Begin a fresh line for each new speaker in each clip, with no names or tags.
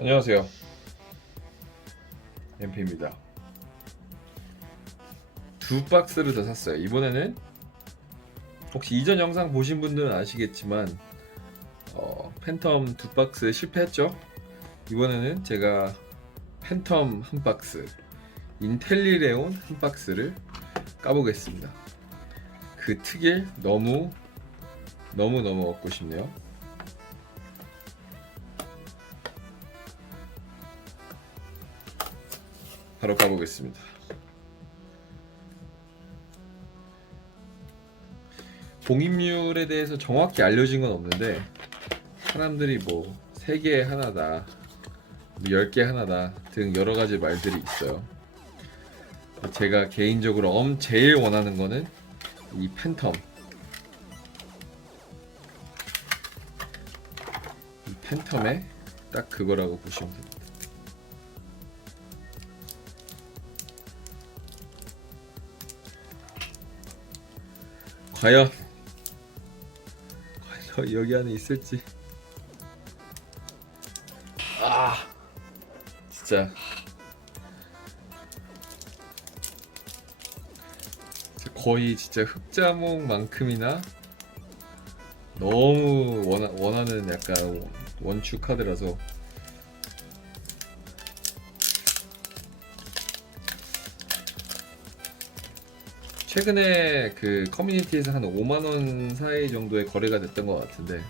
안녕하세요. 엠피입니다. 두 박스를 더 샀어요. 이번에는 혹시 이전 영상 보신 분들은 아시겠지만 어, 팬텀 두 박스 실패했죠. 이번에는 제가 팬텀 한 박스, 인텔리레온 한 박스를 까보겠습니다. 그 특일 너무 너무 너무 얻고 싶네요. 바로 가보겠습니다. 봉입률에 대해서 정확히 알려진 건 없는데 사람들이 뭐 3개 하나다, 뭐 10개 하나다 등 여러 가지 말들이 있어요. 제가 개인적으로 엄 제일 원하는 거는 이 팬텀. 이 팬텀의 딱 그거라고 보시면 됩니다. 과연 과연 여기 안에 있을지. 아 진짜. 거의 진짜 흑자목만큼이나 너무 원하, 원하는 약간 원축 카드라서 최근에 그 커뮤니티에서 한 5만 원 사이 정도의 거래가 됐던 것 같은데.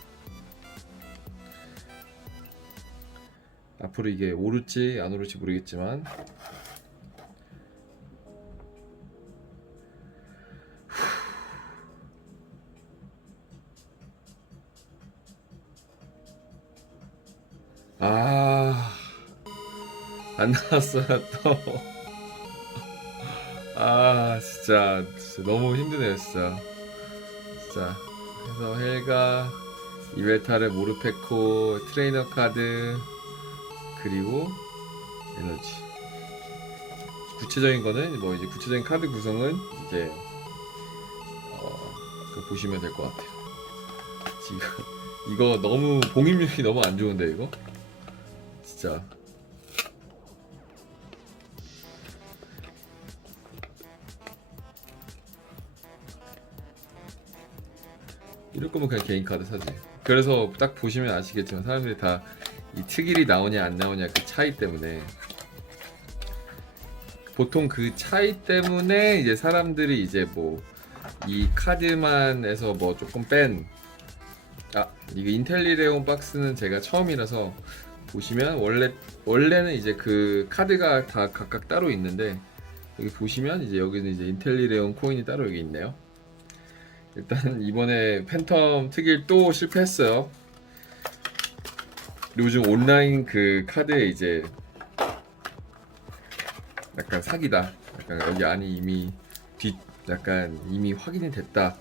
앞으로 이게 오를지 안 오를지 모르겠지만. 아, 안 나왔어요 또. 아 진짜, 진짜 너무 힘드네요 진짜. 진짜. 그래서 헬가 이벨타르 모르페코 트레이너 카드 그리고 에너지. 구체적인 거는 뭐 이제 구체적인 카드 구성은 이제 어, 그 보시면 될 것 같아요. 지금 이거 너무 봉입률이 너무 안 좋은데 이거? 진짜 이럴 거면 그냥 개인 카드 사지. 그래서 딱 보시면 아시겠지만 사람들이 다 이 특일이 나오냐 안 나오냐 그 차이 때문에 보통 그 차이 때문에 이제 사람들이 이제 뭐 이 카드만에서 뭐 조금 뺀 아, 이게 인텔리레온 박스는 제가 처음이라서 보시면 원래 원래는 이제 그 카드가 다 각각 따로 있는데 여기 보시면 이제 여기는 이제 인텔리레온 코인이 따로 여기 있네요. 일단 이번에 팬텀 특일 또 실패했어요. 요즘 온라인 그 카드에 이제 약간 사기다. 약간 여기 안이 이미 뒤 약간 이미 확인이 됐다.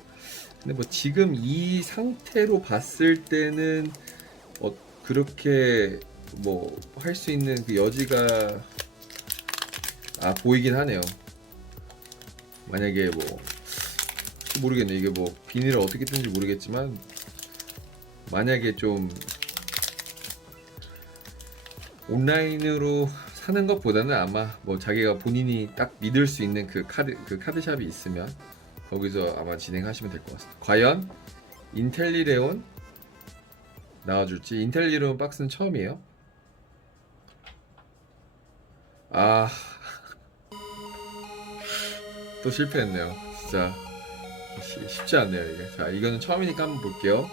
근데 뭐 지금 이 상태로 봤을 때는 어 그렇게 뭐 할 수 있는 그 여지가 아 보이긴 하네요. 만약에 뭐 모르겠네 이게 뭐 비닐을 어떻게 뜬지 모르겠지만 만약에 좀 온라인으로 사는 것보다는 아마 뭐 자기가 본인이 딱 믿을 수 있는 그 카드 그 카드샵이 있으면 거기서 아마 진행하시면 될 것 같습니다. 과연 인텔리레온 나와줄지 인텔리레온 박스는 처음이에요. 아. 또 실패했네요. 진짜 쉬- 쉽지 않네요 이게. 자 이거는 처음이니까 한번 볼게요.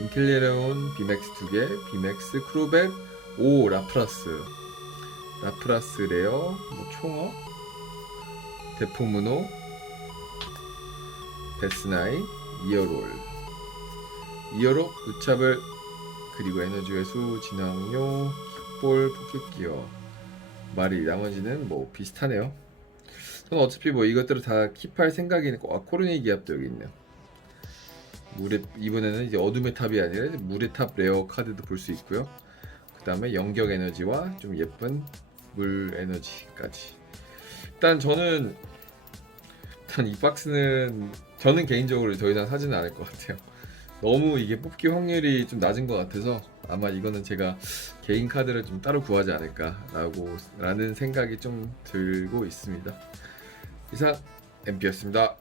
인텔리레온 비맥스 2개, 비맥스 크루벳 5 라프라스, 라프라스 레어, 뭐 총어, 데포무노, 데스나이, 이어롤, 이어로 루차블 그리고 에너지 회수, 진화응요, 킥볼, 포켓기어, 말이 나머지는 뭐 비슷하네요. 저는 어차피 뭐 이것들을 다 킵할 생각이니까 아, 코르니 기압도 여기 있네요. 물의 이번에는 이제 어둠의 탑이 아니라 물의 탑 레어 카드도 볼 수 있고요. 그 다음에 영격 에너지와 좀 예쁜 물 에너지까지. 일단 저는 일단 이 박스는 저는 개인적으로 더 이상 사지는 않을 것 같아요. 너무 이게 뽑기 확률이 좀 낮은 것 같아서 아마 이거는 제가 개인 카드를 좀 따로 구하지 않을까라고 라는 생각이 좀 들고 있습니다. 이상 MP였습니다.